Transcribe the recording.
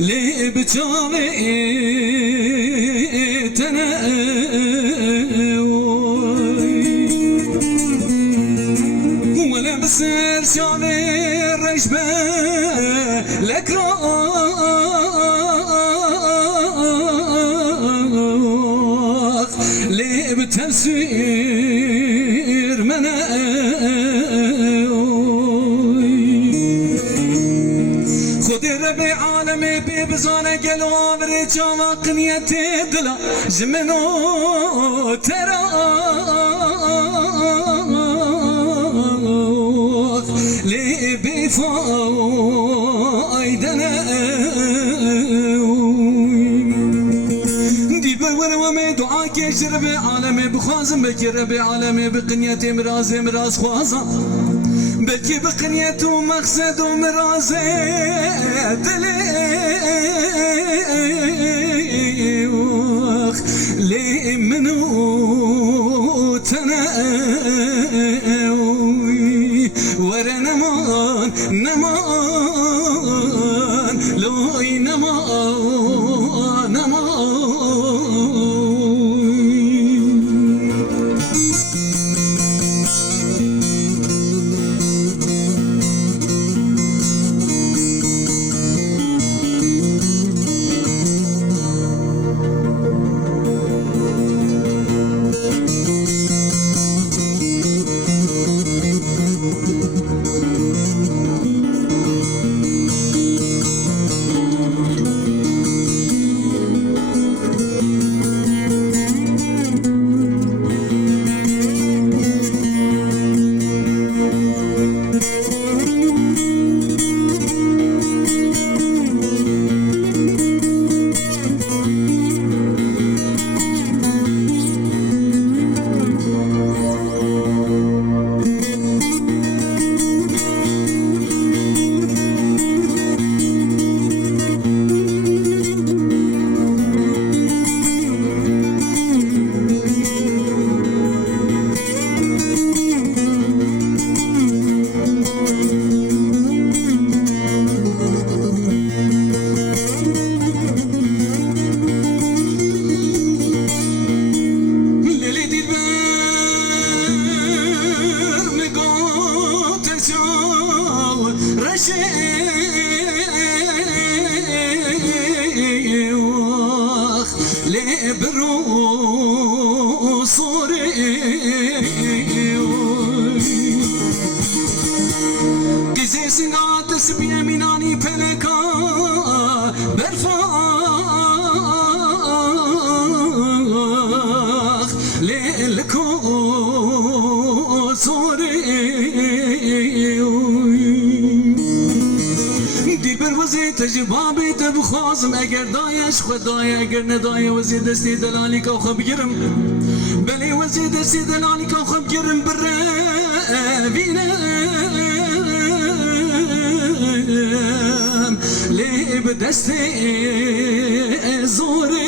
لي بتشامي ولا بسر شامي الرجبة لك راخ لي بتسوير منا خودي ربي عالمي ببزانة قلو عبري جاما قنيتي دلا جمنو تراخ لي بفايدنا دي بالور ومي دعاك يشرب عالمي بخوازم بكي ربي عالمي بقنيتي مرازي مراز خوازم بكي بقنيت ومقصد ومرازي دليوخ لي منو تناوي ورا نمان نمان لوي نمان نمان لي برو صوري قزي سنات سبيا مناني بلكا برفاخ للكو صوري وزي تجربابي تبخازم اگر دايش خدايا اگر ندايا وزي دستي دلالي كو خبجرم بلي وزي دستي دلالي كو خبجرم بالرافينم لي بدستي زوري